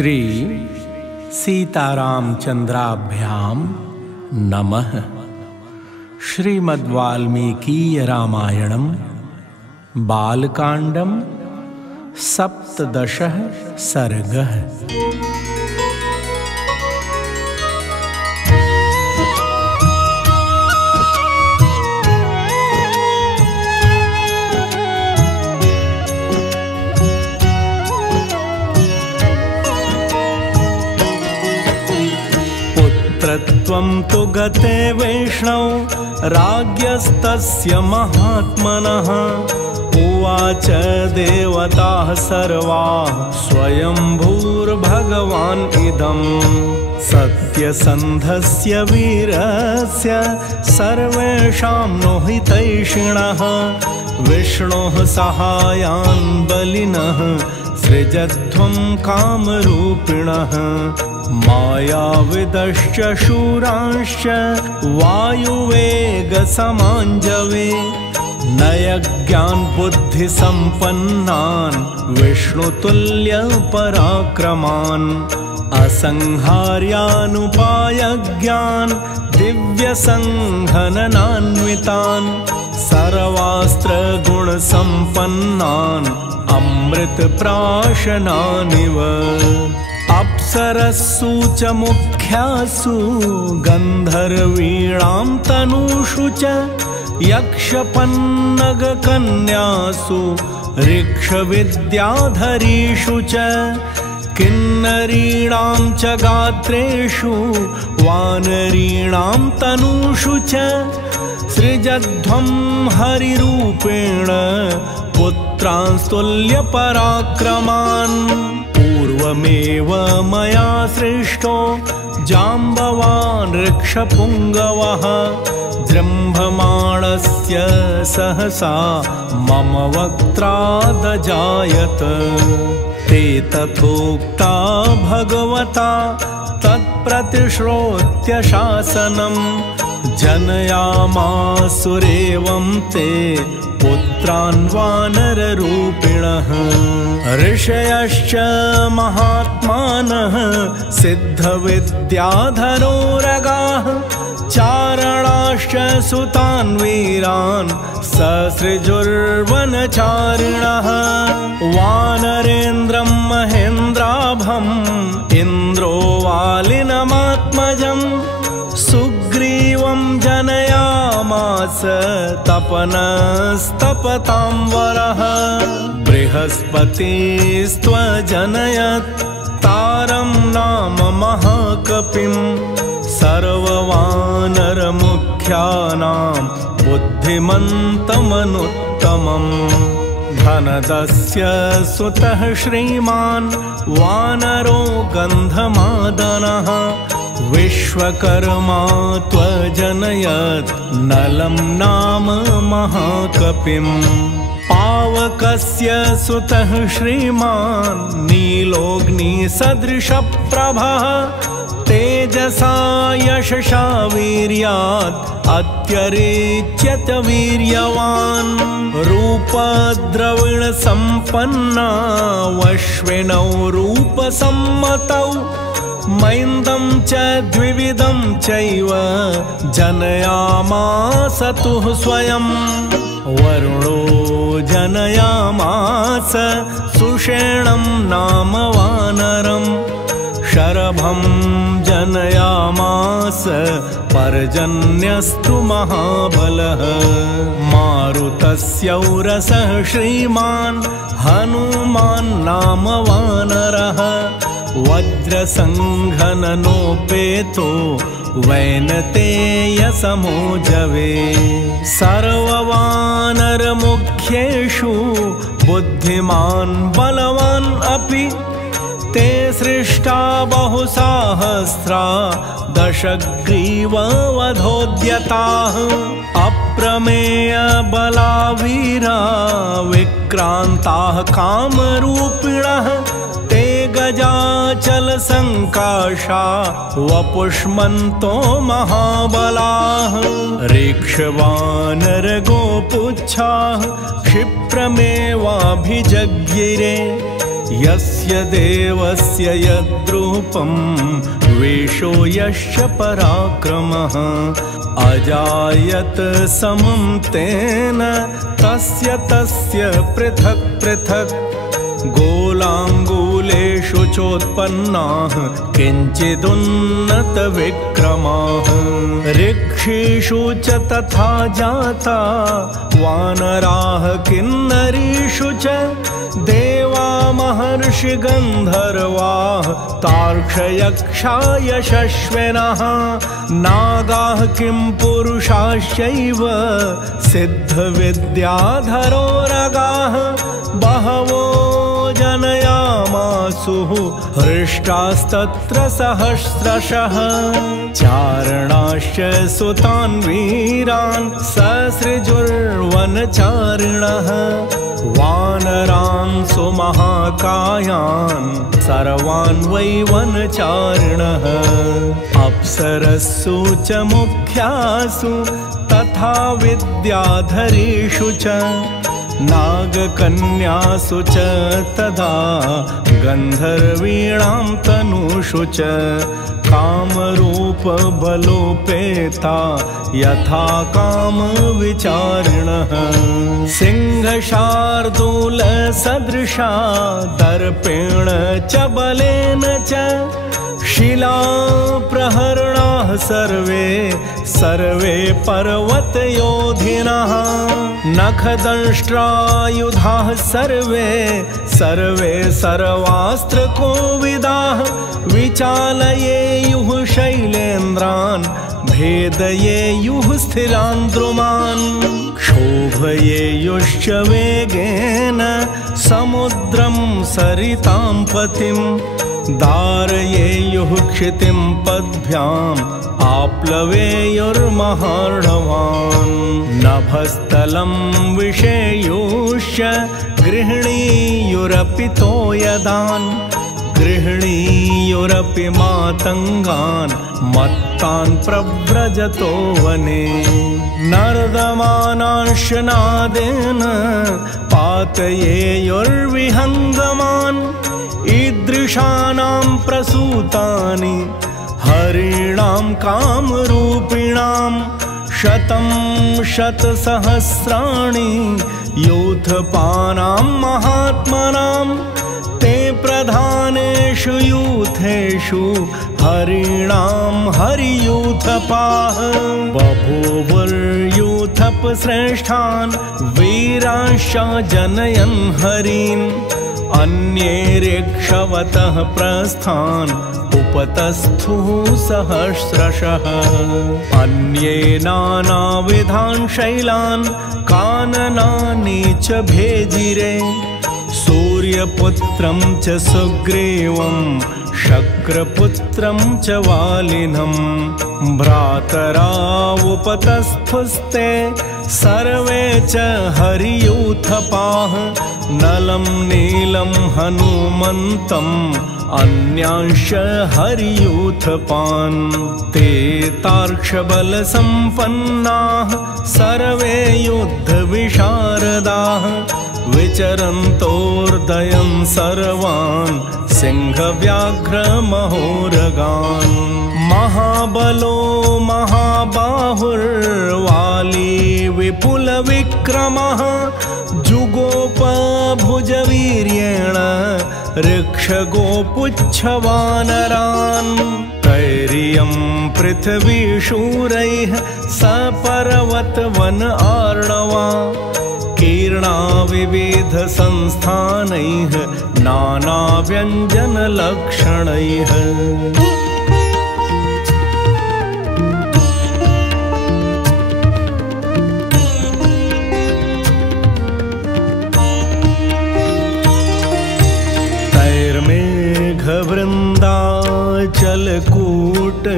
श्री सीतारामचंद्राभ्यां नमः। श्रीमद्वाल्मीकीय रामायणं बालकांडं 17 सर्गः। पुत्रत्वं तु गते वैष्णौ राज्ञस्तस्य महात्मनः। उवाच देवताः सर्वाः स्वयंभूर्भगवान् इदम्। सत्यसन्धस्य वीरस्य सर्वेषां नो हितैषिणः। विष्णोः सहायान् बलिनः सृजध्वं कामरूपिणः। मायाविदश्च शूरांश्च वायुवेगसमाञ्जवे। नयज्ञान् बुद्धिसम्पन्नान् विष्णुतुल्यपराक्रमान्। असंहार्यानुपायज्ञान् दिव्यसङ्घननान्वितान्। सर्वास्त्रगुणसम्पन्नान् अमृतप्राशनानिव। अप्सरस्सु च मुख्यासु गन्धर्वीणां तनूषु च। यक्षपन्नगकन्यासु ऋक्षविद्याधरीषु च। किन्नरीणां च गात्रेषु वानरीणां तनूषु च। सृजध्वं हरिरूपेण पुत्रांस्तुल्यपराक्रमान्। पूर्वमेव मया सृष्टो जाम्बवान् ऋक्षपुङ्गवः। जृम्भमाणस्य सहसा मम वक्त्रादजायत। ते तथोक्ता भगवता तत्प्रतिश्रोत्य शासनम्। जनयामासुरेवं ते पुत्रान् वानररूपिणः। ऋषयश्च महात्मानः सिद्धविद्याधरोरगाः। चारणाश्च सुतान् वीरान् ससृजुर्वनचारिणः। वानरेन्द्रं महेन्द्राभम् इन्द्रो वालिनमात्मजम्। सुग्रीवं जनयामास तपनस्तपतां वरः। बृहस्पतिस्त्वजनयत् तारं नाम महाकपिं। सर्ववानरमुख्यानां बुद्धिमन्तमनुत्तमम्। धनदस्य सुतः श्रीमान् वानरो गन्धमादनः। विश्वकर्मा त्वजनयत् नलं नाम महाकपिम्। पावकस्य सुतः श्रीमान् नीलोऽग्निसदृशप्रभः। तेजसा यशसा वीर्यात् अत्यरिच्यत वीर्यवान्। रूपद्रविणसम्पन्ना वश्विनौ रूपसम्मतौ। मैन्दं च द्विविधं चैव जनयामास तुः स्वयं। वरुणो जनयामास सुषेणं नाम वानरम्। शरभं जनयामास पर्जन्यस्तु महाबलः। मारुतस्यौरसः श्रीमान् हनुमान् नाम वानरः। वज्रसङ्घननोपेतो वैनतेयसमोजवे। सर्ववानरमुख्येषु बुद्धिमान् बलवान् अपि। ते सृष्टा बहुसाहस्रा दशग्रीववधोद्यताः। अप्रमेय बला वीरा विक्रान्ताः कामरूपिणः। ते गजाचलसङ्काशा वपुष्मन्तो महाबलाः। ऋक्षवानरगोपुच्छाः क्षिप्रमेवाभिजज्ञिरे। यस्य देवस्य यद्रूपं वेशो यश्च पराक्रमः अजायत समं तेन तस्य तस्य पृथक् पृथक् गोलाङ्गुलेषु चोत्पन्नाः किञ्चिदुन्नत विक्रमाः ऋक्षेषु च तथा जाता वानराः किन्नरीषु च देवा महर्षि गन्धर्वाः तार्क्ष्ययक्षा यशस्विनः नागाः किं पुरुषाश्चैव सिद्धविद्याधरो रगाः बहवो जनयामासुः हृष्टास्तत्र सहस्रशः चारणाश्च सुतान् वीरान् ससृजुर्वनचारिणः वानरान् सुमहाकायान् सर्वान् वै वनचारिणः अप्सरस्सु च मुख्यासु तथा विद्याधरीषु च नागकन्यासु च तदा गन्धर्वीणां तनूषु च कामरूपबलोपेता यथा कामविचारिणः सिंहशार्दूलसदृशा दर्पेण च बलेन च शिलाप्रहरणाः सर्वे सर्वे पर्वतयोधिनः नखदंष्ट्रायुधाः सर्वे सर्वे सर्वास्त्रकोविदाः विचालयेयुः शैलेन्द्रान् भेदयेयुः स्थिरान् द्रुमान् क्षोभयेयुश्च वेगेन समुद्रं सरितां पतिम् दारयेयुः क्षितिं पद्भ्याम् आप्लवेयुर्महार्णवान् नभस्थलं विषेयुश्च गृह्णीयुरपि तोयदान् गृह्णीयुरपि मातङ्गान् मत्तान् प्रव्रजतो वने नर्दमानांश्च नादेन पातयेयुर्विहङ्गमान् ईदृशानां प्रसूतानि हरीणां कामरूपिणां शतं शतसहस्राणि यूथपानां महात्मनां ते प्रधानेषु यूथेषु हरीणां हरियूथपाः बभूवुर्यूथप श्रेष्ठान् वीरांश्च जनयन् हरीन् अन्ये ऋक्षवतः प्रस्थान् उपतस्थुः सहस्रशः अन्ये नानाविधान् शैलान् काननानि च भेजिरे सूर्यपुत्रं च सुग्रीवं शक्रपुत्रं च वालिनं भ्रातरा उपतस्थुस्ते सर्वे च हरियूथपाः नलं नीलं हनुमन्तम् अन्यांश हरियूथपान् ते तार्क्ष्यबलसम्पन्नाः सर्वे युद्धविशारदाः विचरन्तोर्दयं सर्वान् सिंहव्याघ्रमहोरगान् महाबलो महाबाहुर्वाली विपुलविक्रमः जुगोपभुजवीर्येण ऋक्षगोपुच्छवानरान् तैर्यं पृथ्वीशूरैः सपर्वतवन आर्णवा कीर्णा विविधसंस्थानैः नानाव्यञ्जनलक्षणैः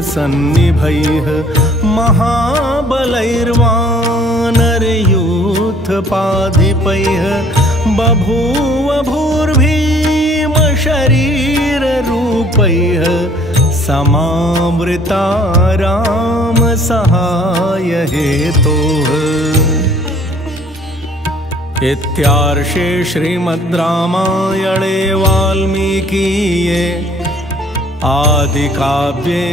तैर्मेघवृन्दाचलकूटसन्निभैः महाबलैर्वानरयूथपाधिपैः बभूव भूर्भीमशरीररूपैः समावृता रामसहाय हेतोः इत्यार्षे श्रीमद् रामायणे वाल्मीकीये आदिकाव्ये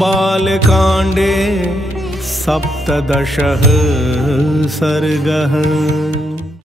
बालकाण्डे 17 सर्गः।